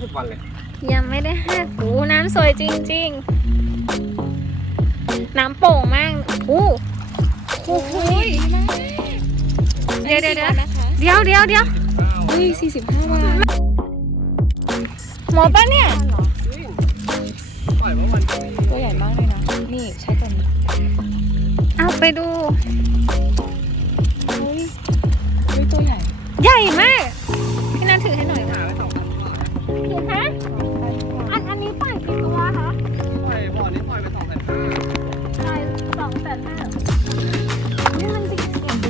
50 วันเลยยังไม่ได้5หูน้ำสวยจริงๆน้ำโป่งมากโอ้โหเดี๋ยวอุ้ย45 วันหมดปะเนี่ยปล่อยเมื่อวันตัวใหญ่มากเลยนะนี่ใช้ตัวนี้เอาไปดูอุ้ยตัวใหญ่ใหญ่มากพี่นันถือให้หน่อยค่ะหาไป2,000 บาทถือคะอันนี้ปล่อยกี่ตัวคะปล่อยบ่อนี้ปล่อยไป2,500 ปล่อย2,500นี่มันจริง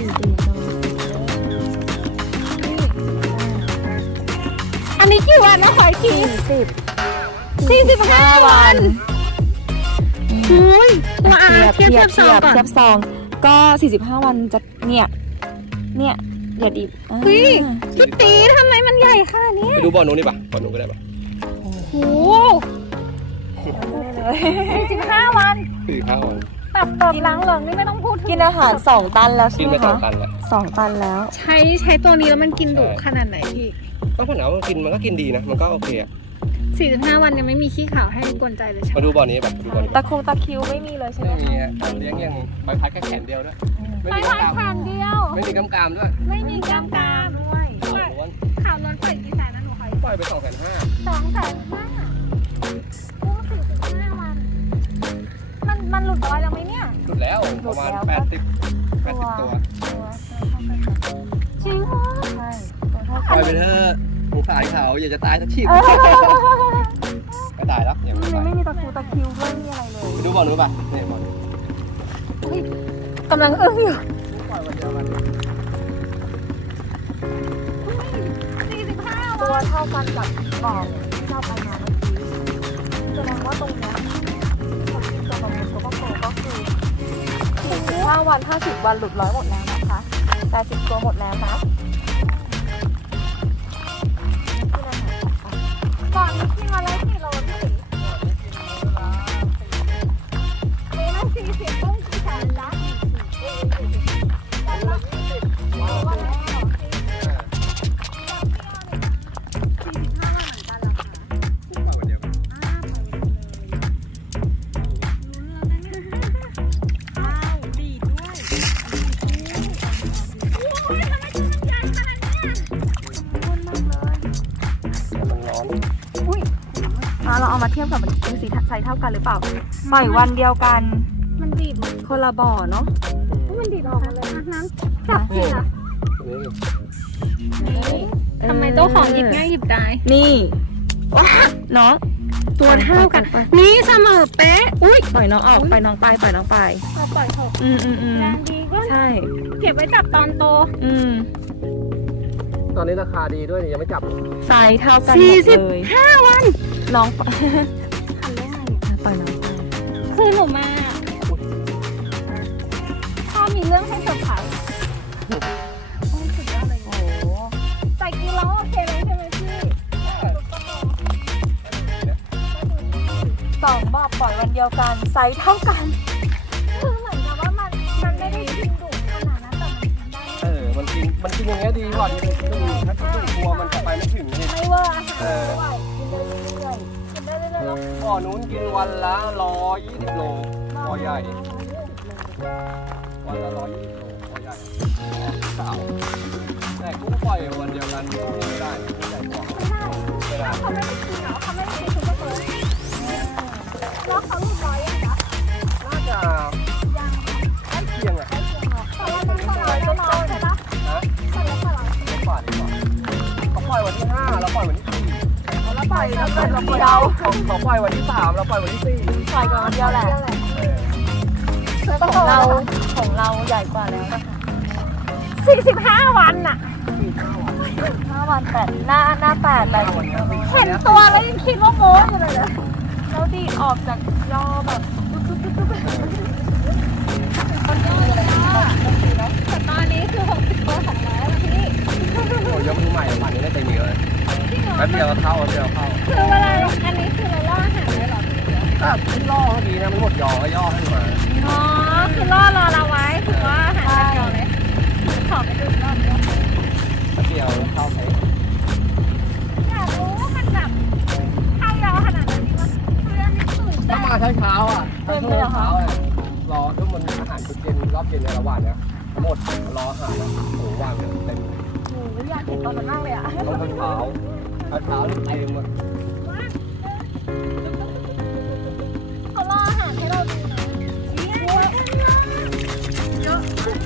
อันนี้กี่วันนะขออีกที45 วันอุ้ยตัวอาเทียบซองก่อนเทียบซองก็45 วันจะเนี่ยอย่าดิบเฮ้ยพี่ตีทำไมมันใหญ่ขนาดนี้ไปดูบ่อนู้นดิป่ะบ่อนู้นก็ได้ป่ะโอ้โห45 วัน 45 วันตับล้างเหลืองนี่ไม่ต้องพูดถึงกินอาหาร2 ตันแล้วใช่กินไหมไปคะ 2 ตันแล้ว 2 ตันแล้วใช้ตัวนี้แล้วมันกินดุขนาดไหนพี่ก็ผลหนาวมันก็กินดีนะ มันก็โอเคอะ 45 วันยังไม่มีขี้ขาวให้กวนใจเลยใช่ไหมมาดูบ่อนี้ป่ะมาดูบ่อนี้ตะคิวไม่มีเลยใช่ไหมไม่มีอะเลี้ยงยังใบพัดแค่แขนเดียวด้วยไปพายผ่านเดียวไม่มีกำกามด้วยไม่มีกล้ามด้วยขาวล้วนข่าวล้วนปล่อยกี่แสนนะหนูขอปล่อยไป2,500 2,500,000กุ้ง45 วันมันหลุดร้อยแล้วไหมเนี่ยหลุดแล้วประมาณ80 ตัวจริงเหรอใช่ตัวเท่าปกัล่อยนไปเถอะสงสารเขาอยากจะตายสักชีพไม่ตายแล้วอย่างมันไม่ตายไม่มีตะคิวด้วยไม่มีอะไรเลยไปดูบ่อนู้นป่ะนี่บ่อนู้นกำลังอึ้งอยู่ปล่อยวันเดียวกัน 45 ตัวัวน เท่ากันกับบ่อที่เราไปมาเมื่อกี้แสดงว่าตรงเนี้ยตัวประมูลตัวก็คือ45 วัน50 วันหลุดร้อยหมดแล้วนะคะ80 ตัวหมดแล้วนะก่อนนี้กินมาแล้วกี่โลพี่ตีนี่มัน40กุ้งกี่แสนละวันละวันละเราเอามาเทียบกับมันเป็นสีไซส์เท่ากันหรือเปล่าปล่อยวันเดียวกันมันดีดคนละบ่อเนาะมันดีดออกมาเลยน้ำจับจริงอะทำไมเจ้าของหยิบง่ายหยิบได้นี่เนาะตัวเท่ากัน นี่เสมอเป๊ะ อุ้ยปล่อยน้องออกปล่อยน้องไปปล่อยน้องไปเราปล่อยเถอะแรแรงดีก็ใช่เก็บไว้จับตอนโตตอนนี้ราคาดีด้วยยังไม่จับไซส์เท่ากันหมดเลย 45 วันน้องทันได้ไงปล่อยน้องไปคือหนูมาพ่อมีเรื่องให้เซอร์ไพรส์สุดยอดเลยโอ้โหแต่กินแล้วโอเคเลยใช่ไหมพี่ 2 บ่อปล่อยวันเดียวกันไซส์เท่ากันคือเหมือนกับว่ามันไม่ได้กินดุขนาดนั้นแต่มันกินได้มันกินอย่างเงี้ยดีกว่าที่มันถ้ากินกลัวมันจะไปไม่ถึงนี่ไม่เวอร์อาหารด้วยกินได้เรื่อยๆกินได้เรื่อยๆบ่อนู้นกินวันละ120 โลบ่อใหญ่วันละ120 โลบ่อใหญ่สาวแต่กุ้งปล่อยวันเดียวกันไม่ได้กุ้งใหญ่กว่าไม่ได้เขาไม่ได้กินเหรอเขาไม่ได้กินซุปเปอร์เบิร์ดแล้วเขาหลุดร้อยยังคะน่าจะยังใกล้เคียงอ่ะไม่เคียงหรอกแต่ว่าต้องปล่อยต้นๆใช่ปะนะปล่อยแล้วปล่อยไม่ปล่อยดีกว่าเขาปล่อยวันที่5เราปล่อยวันที่4 แล้วปล่อยแล้วเกิดเราปล่อยเขาปล่อยวันที่3เราปล่อยวันที่4 ปล่อยกันวันเดียวแหละของเราใหญ่กว่าแล้วนะคะ 45 วันน่ะ 5 วัน8หน้า8แต่เห็นตัวแล้วยังคิดว่าโม้อยู่เลยเหรอแล้วดีดออกจากย่อแบบแต่ตอนนี้คือ60 ตัว200แล้วพี่โอ้ยยกมือใหม่ประมาณนี้ได้เต็มอีกเลยแป๊บเดียวเข้าแป๊บเดียวเข้าคือเวลาอันนี้คือเราล่ออาหารเลยเหรอพี่ถ้าล่อก็ดีนะมันหมดยอก็ย่อให้มาอ๋อคือล่อรอเราไว้ถือว่าอาหารเดียวเลยขอไปดูอีกรอบเดียวแป๊บเดียวเข้าไปอยากรู้ว่ามันแบบเช้าอ่ะถ้าช่วงเช้าอ่ะรอถ้ามันอาหารทุกเย็นรอบเย็นในระหว่างเนี้ยหมดรออาหารแล้วโอ้ว่างเลยเต็มโอ้ยอยากเห็นตอนนั้นมากเลยอะต้องเช้านี่เต็มอ่ะเขารออาหารให้เราดูนะเยอะ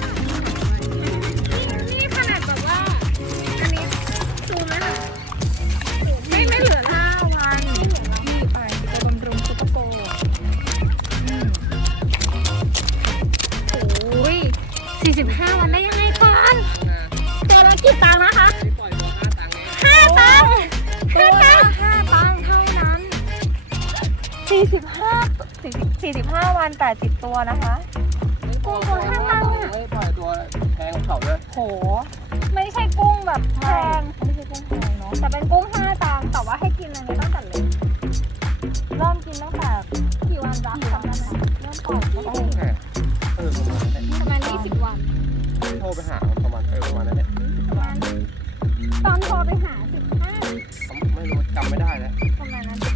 นี่ขนาดแบบว่าอันนี้ซูมไหมคะไม่เหลือ5 วันนี่ไปบำรุงซุปเปอร์โกโอ้ย45 วันได้ยังไงก่อนตัวละกี่ตังค์นะคะปล่อยตัว5 ตังค์ 5 ตังค์ตัวละ5 ตังค์เท่านั้น 45 วัน80 ตัวนะคะปล่อยตัวแพงเขาเลยโหไม่ใช่กุ้งแบบแพงไม่ใช่กุ้งแพงเนาะแต่เป็นกุ้ง5 ตังค์แต่ว่าให้กินอันนี้ตั้งแต่เล็กเริ่มกินตั้งแต่กี่วันจ๊ะจำได้ไหมเริ่มปล่อยก็ได้ประมาณนั้นประมาณ20 วันโทรไปหาประมาณนั้นแหละประมาณตอนโทรไปหา15 ไม่รู้จำไม่ได้แล้วประมาณนั้น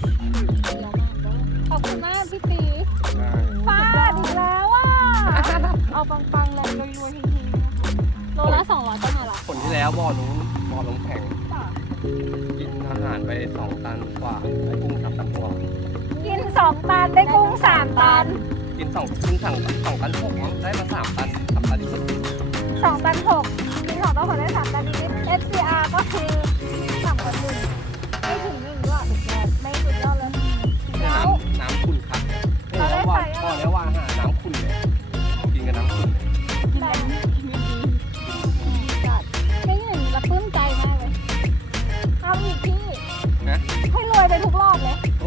ขอบคุณมากพี่ตีฟาดอีกแล้วอ่ะเอาปังๆเลยรวยๆทิ้งๆนะคะโลละ200ก็มาละผลที่แล้วบ่อลงแข่งกินอาหารไป2 ตันกว่าไอ้กุ้ง3 ตันกว่ากิน2 ตันได้กุ้ง3 ตันกิน2 ตัน6ได้มา3 ตัน3 ตันที่สุด 2 ตัน 6กิน2 ตัน6ได้3 ตันนิดๆ FCR ก็คือต่ำกว่า1ไม่ถึง1ด้วยไม่สุดยอดเลยเนี่ยน้ำขุ่นครับแล้วว่าบ่อนี้ว่าอาหารน้ำขุ่นเลยกินกับน้ำขุ่นเลยไม่หนึ่งแล้วปลื้มใจมากเลยเอาอีกพี่นะให้รวยไปทุกรอบเลย